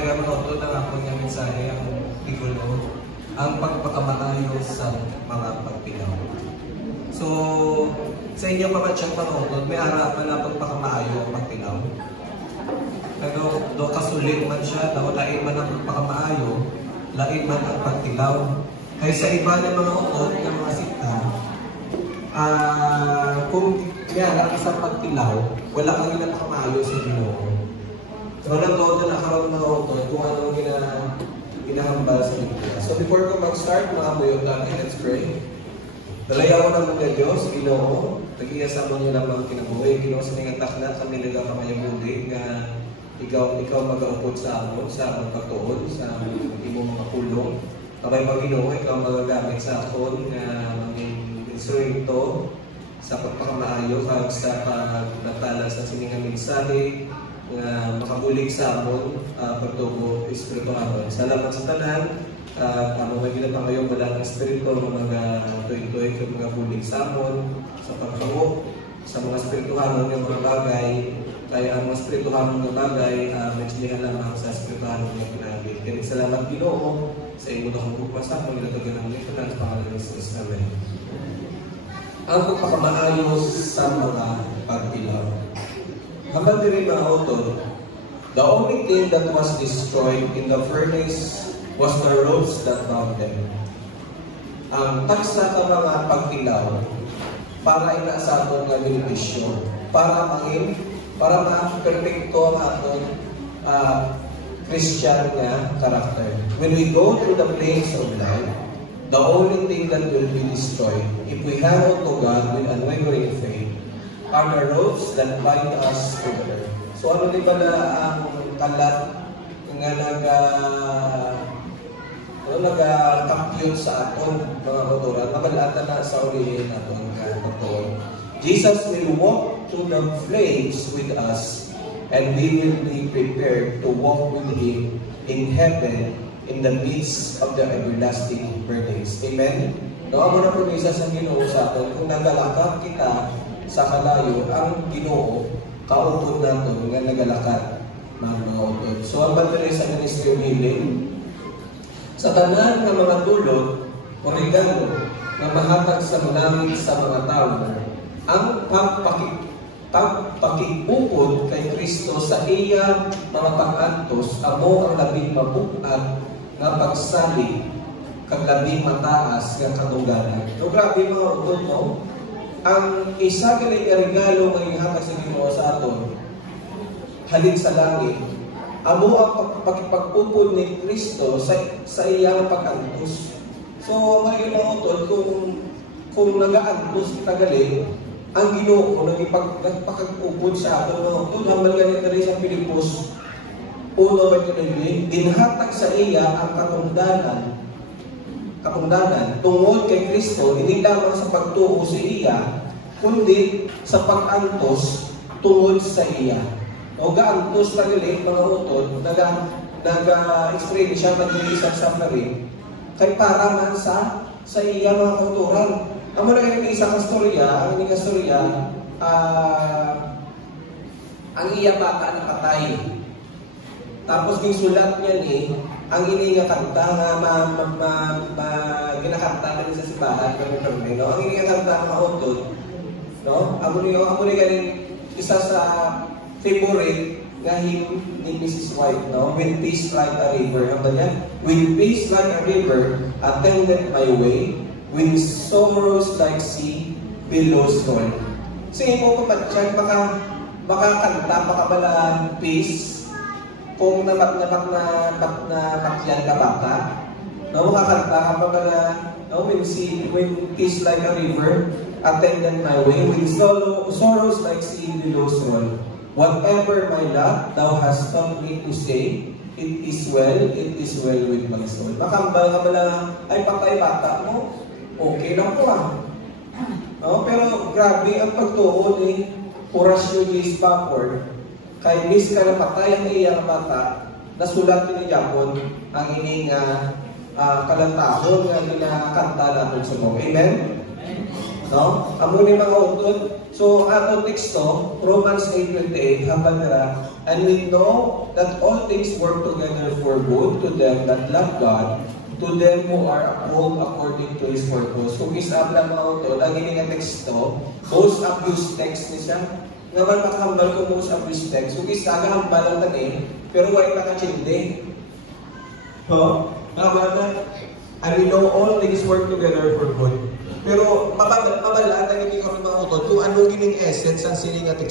nga mga auto ng ako niya mensahe ang titulo, ang pagpakamatayos sa mga pagpinaw. So, sa inyo mga tiyang panunod, may harapan na pagpakamaayo ang pagpinaw. Pero, do kasulit man siya, lain man ang pagpakamaayo, lain man ang pagtilaw. Kaya sa iba ng mga utod, ng mga sikta, kung kaya sa pagtilaw, wala kang pinapakamayo sa Ginoo. So, nag-doon na nakaroon mga utod kung anong ginahambal sa Biblia. So, before ko mag-start, mga buyog natin, let's pray. Dalayaw ng mga Diyos, Ginoo, nag-iasa mo niyo lang mga kinabuhi. Ginoo, sa mga takla, kami nila kamayang muli nga ikaw mag-aupod sa amon, sa amon pagtuon, sa imong mga pulong. Kapag Ginoo, ikaw magagamit sa akon nga maging instrumento sa pagpakamaayo, kag sa pagdatalan sa siningang mensahe, nga makabulig sa amon pagtubo espiritual. Salamat sa tanan. Mga ginapangayong walang espiritu, mga tuig-tuig yung mga bulig sa amon, sa pagkawo, sa mga espirituhanon yung mga bagay. Kaya ang mga espirituhanon ng bagay, may sinihan lamang sa espirituhanon ng pinagil. Kaya salamat Ginoo sa imo na kong bukwasan, kung ginatagan ng lito na sa pangalan ng Jesus. Amen. Ang pagpakamaayos sa mga pagtilaw. Habang diri mga auto, the only thing that was destroyed in the furnace was the ropes that bound them. Ang taksa ng mga pagtilaw para inasa atong nga benepisyo, para ma-perfecto ang atong Christian nga character. When we go through the plains of life, the only thing that will be destroyed, if we hang on to God with unwavering faith, are the ropes that bind us to the earth. So ano di ba na ang kalat nga nag-kampiyon sa aton mga motoran, nabalatan na sa ulihin aton motor. Jesus will walk through the flames with us, and we will be prepared to walk with Him in heaven in the midst of the everlasting burdens. Amen? No, amo na promesa sa Ginoo sa aton, kung nagalakad kita sa kalayo, ang Ginoo kaupod nato nga nagalakad mga utod. So ang battery sa Ministry of Healing, sa tanan ng mga tulog o regalo na mahatag sa langit sa mga tao, ang pagpakipupod kay Kristo sa iya mga pag-antos, amo ang labing mabukad nga pagsali kag labing mataas nga katungganan. So grabe mga utod, no? Ang isa galing regalo nga ihatag sa Ginoo sa aton halin sa langit, amo ang pagpupod ni Kristo sa iyang pag-antos. So ngayon mga utod, kung nag-aantos kita galing, ang Ginoo nagpakagpupod sa aton mga utod, hambal ganit na rin sa Pilipos 1:29, dinhatag sa iya ang katungdanan tungod kay Kristo, hindi lamang sa pagtuo sa iya, kundi sa pag-antos tungod sa iya. O gaantos na galing mga utod, nag-experience siya, nag-iisang suffering, kay para man sa iya mga kauturan. Ang mga nag-iisang kastorya, ang iya bata na patay. Tapos yung sulat niya ni, ang ini nga kanta nga ginakanta na sa sibahan, no? Ang ini nga kanta nga utod, no? Amo ni galing isa sa favorite nga hymn ni Mrs. White, no? When peace like a river, ano ba yan? When peace like a river attended my way, when sorrows like sea billows roll. Sige mo pa patyan, makakanta, makabalaan peace, kung namakyan ka bata, no? Makakanta ka pa na, no? When peace like a river attended my way, when sorrows like sea billows roll. Whatever my lot thou hast taught me to say, it is well with my soul. Makambal ka bala, ay patay bata mo, okay lang po no? Pero grabe ang pagtuon ni Horacio J. Spafford, kay miss ka na patay ang iyang bata, nasulat ni Japon ang ining kalantahon nga ginakanta natin sa mga. Amen? No? Amo ni mga utod. So, ato teksto, Romans 8:28, hambal nila, and we know that all things work together for good to them that love God, to them who are called according to His purpose. Kung isab lang mga utod, ang ini nga teksto, most abuse text ni siya. Nga man makahambal ko most abuse text. Kung isa nga hambal lang tani, pero wala nakachindi. So, and we know all things work together for good. Pero mabalaan na hindi ko rin mga utod kung anong gining essence ang sininga text.